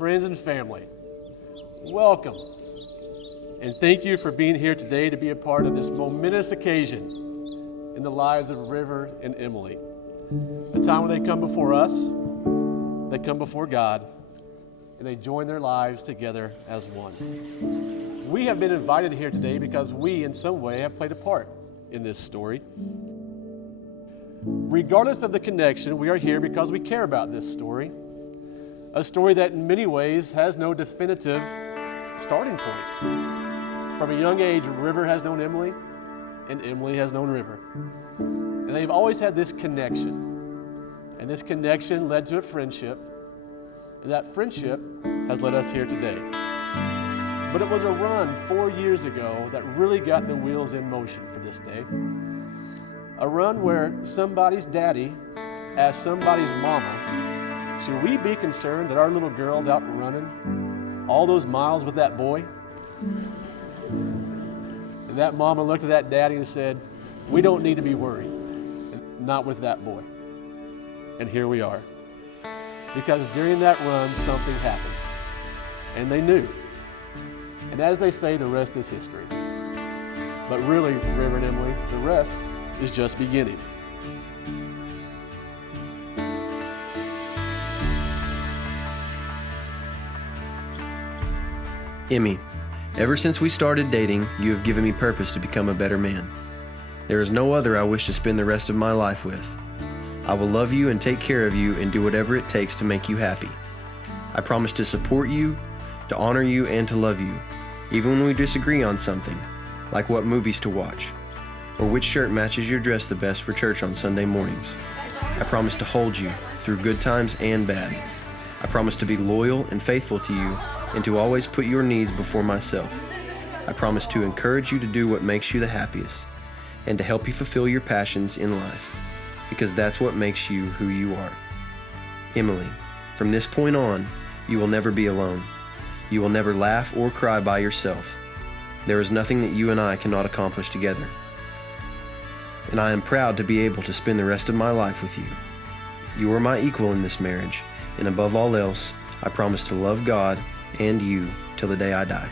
friends and family, welcome. And thank you for being here today to be a part of this momentous occasion in the lives of River and Emily. A time when they come before us, they come before God, and they join their lives together as one. We have been invited here today because we, in some way, have played a part in this story. Regardless of the connection, we are here because we care about this story. A story that in many ways has no definitive starting point. From a young age, River has known Emily, and Emily has known River. And they've always had this connection. And this connection led to a friendship. And that friendship has led us here today. But it was a run 4 years ago that really got the wheels in motion for this day. A run where somebody's daddy asked somebody's mama, should we be concerned that our little girl's out running all those miles with that boy? And that mama looked at that daddy and said, we don't need to be worried, not with that boy. And here we are. Because during that run, something happened. And they knew. And as they say, the rest is history. But really, River and Emily, the rest is just beginning. Emmy, ever since we started dating, you have given me purpose to become a better man. There is no other I wish to spend the rest of my life with. I will love you and take care of you and do whatever it takes to make you happy. I promise to support you, to honor you, and to love you, even when we disagree on something, like what movies to watch, or which shirt matches your dress the best for church on Sunday mornings. I promise to hold you through good times and bad. I promise to be loyal and faithful to you and to always put your needs before myself. I promise to encourage you to do what makes you the happiest and to help you fulfill your passions in life, because that's what makes you who you are. Emily, from this point on, you will never be alone. You will never laugh or cry by yourself. There is nothing that you and I cannot accomplish together. And I am proud to be able to spend the rest of my life with you. You are my equal in this marriage, and above all else, I promise to love God and you till the day I die.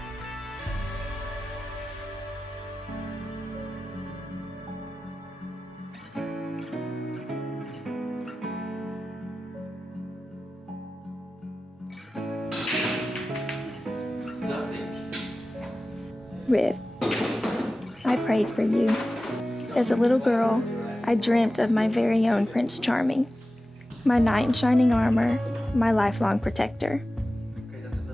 Riv, I prayed for you. As a little girl, I dreamt of my very own Prince Charming, my knight in shining armor, my lifelong protector.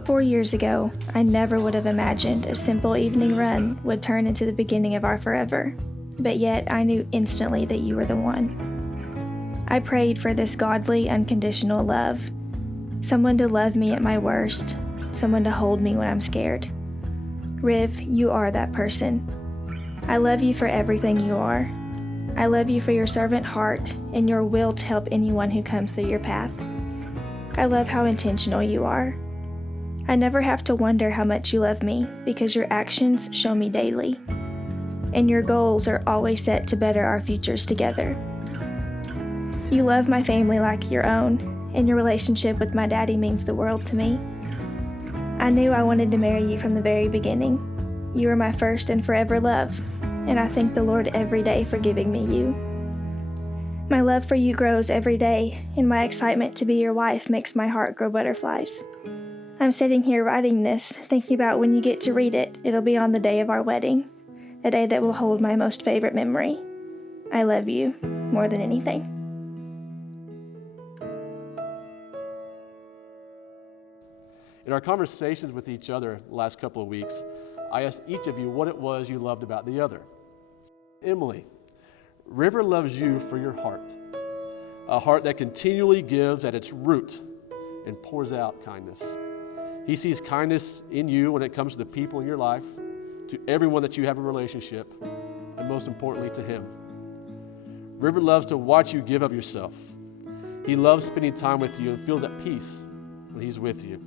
4 years ago, I never would have imagined a simple evening run would turn into the beginning of our forever, but yet I knew instantly that you were the one. I prayed for this godly, unconditional love, someone to love me at my worst, someone to hold me when I'm scared. Riv, you are that person. I love you for everything you are. I love you for your servant heart and your will to help anyone who comes through your path. I love how intentional you are. I never have to wonder how much you love me because your actions show me daily. And your goals are always set to better our futures together. You love my family like your own, and your relationship with my daddy means the world to me. I knew I wanted to marry you from the very beginning. You are my first and forever love, and I thank the Lord every day for giving me you. My love for you grows every day, and my excitement to be your wife makes my heart grow butterflies. I'm sitting here writing this, thinking about when you get to read it, it'll be on the day of our wedding, a day that will hold my most favorite memory. I love you more than anything. In our conversations with each other the last couple of weeks, I asked each of you what it was you loved about the other. Emily, River loves you for your heart, a heart that continually gives at its root and pours out kindness. He sees kindness in you when it comes to the people in your life, to everyone that you have a relationship, and most importantly to him. River loves to watch you give of yourself. He loves spending time with you and feels at peace when he's with you.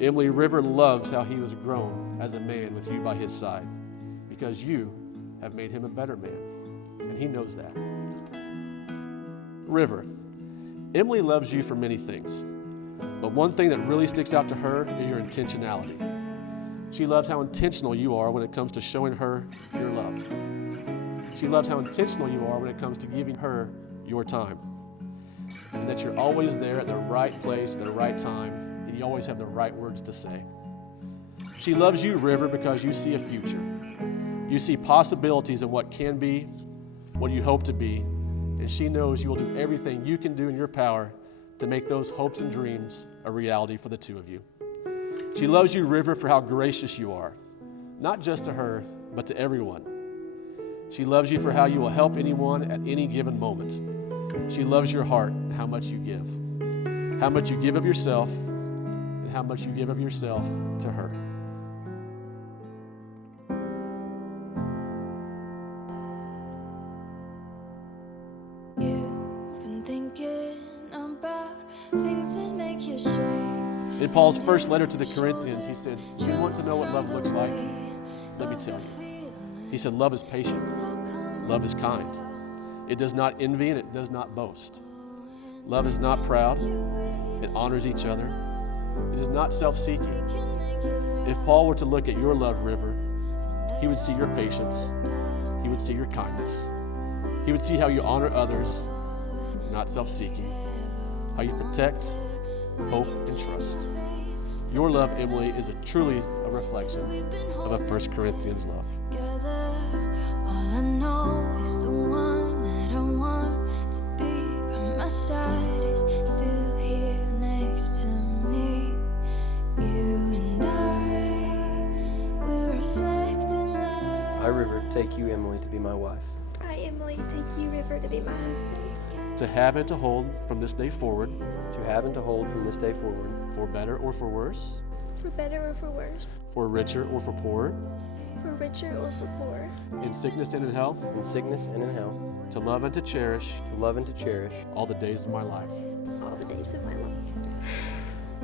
Emily, River loves how he was grown as a man with you by his side because you have made him a better man, and he knows that. River, Emily loves you for many things. But one thing that really sticks out to her is your intentionality. She loves how intentional you are when it comes to showing her your love. She loves how intentional you are when it comes to giving her your time. And that you're always there at the right place at the right time, and you always have the right words to say. She loves you, River, because you see a future. You see possibilities of what can be, what you hope to be, and she knows you will do everything you can do in your power to make those hopes and dreams a reality for the two of you. She loves you, River, for how gracious you are, not just to her, but to everyone. She loves you for how you will help anyone at any given moment. She loves your heart and how much you give of yourself, and how much you give of yourself to her. You've been thinking about things that make you shake. In Paul's first letter to the Corinthians, he said, "Do you want to know what love looks like? Let me tell you." He said, "Love is patient. Love is kind. It does not envy and it does not boast. Love is not proud. It honors each other. It is not self-seeking." If Paul were to look at your love, River, he would see your patience. He would see your kindness. He would see how you honor others, not self-seeking, how you protect, hope, and trust. Your love, Emily, is truly a reflection of a 1 Corinthians love. All I know is the one that I want to be by my side is still here next to me. You and I, we're reflecting light. I, River, take you, Emily, to be my wife. I, Emily, take you, River, to be my husband. To have and to hold from this day forward, To have and to hold from this day forward, for better or for worse, For better or for worse, for richer or for poorer, for richer or for poorer, in sickness and in health, in sickness and in health, to love and to cherish to love and to cherish. all the days of my life. all the days of my life.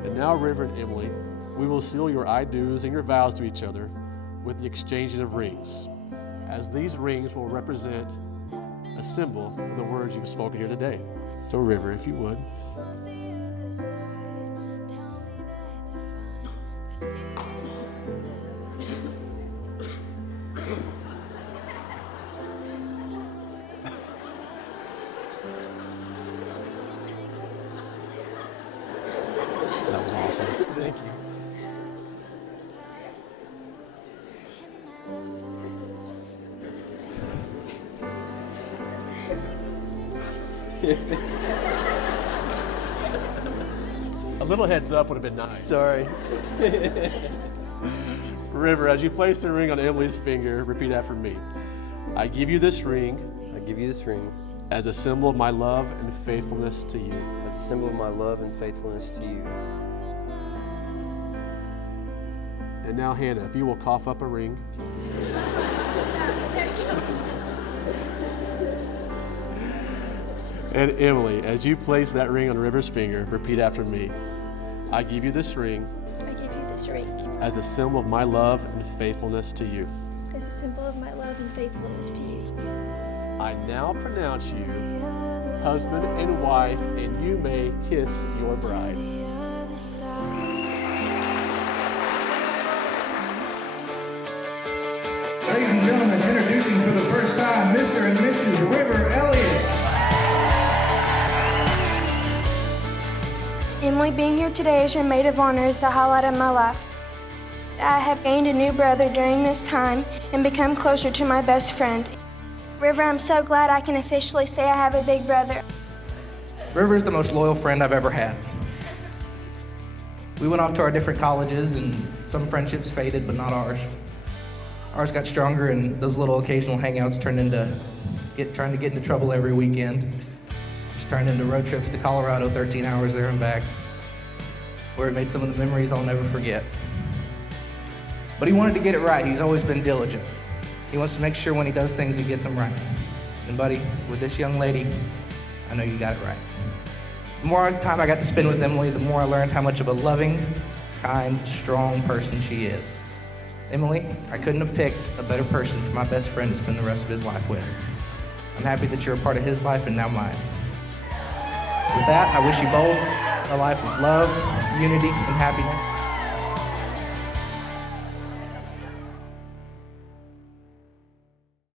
And now, River and Emily, we will seal your I do's and your vows to each other with the exchanging of rings, as these rings will represent a symbol of the words you've spoken here today. So, River, if you would. That was awesome. Thank you. A little heads up would have been nice. Sorry. River, as you place the ring on Emily's finger, repeat after me. I give you this ring I give you this ring as a symbol of my love and faithfulness to you. as a symbol of my love and faithfulness to you. And now, Hannah, if you will cough up a ring. And Emily, as you place that ring on River's finger, repeat after me. I give you this ring I give you this ring as a symbol of my love and faithfulness to you. as a symbol of my love and faithfulness to you. I now pronounce you husband and wife, and you may kiss your bride. Ladies and gentlemen, introducing for the first time, Mr. and Mrs. River Elliott. Emily, being here today as your maid of honor is the highlight of my life. I have gained a new brother during this time and become closer to my best friend. River, I'm so glad I can officially say I have a big brother. River is the most loyal friend I've ever had. We went off to our different colleges, and some friendships faded, but not ours. Ours got stronger, and those little occasional hangouts turned into trying to get into trouble every weekend. Just turned into road trips to Colorado, 13 hours there and back, where it made some of the memories I'll never forget. But he wanted to get it right. He's always been diligent. He wants to make sure when he does things, he gets them right. And buddy, with this young lady, I know you got it right. The more time I got to spend with Emily, the more I learned how much of a loving, kind, strong person she is. Emily, I couldn't have picked a better person for my best friend to spend the rest of his life with. I'm happy that you're a part of his life and now mine. With that, I wish you both a life of love, unity, and happiness.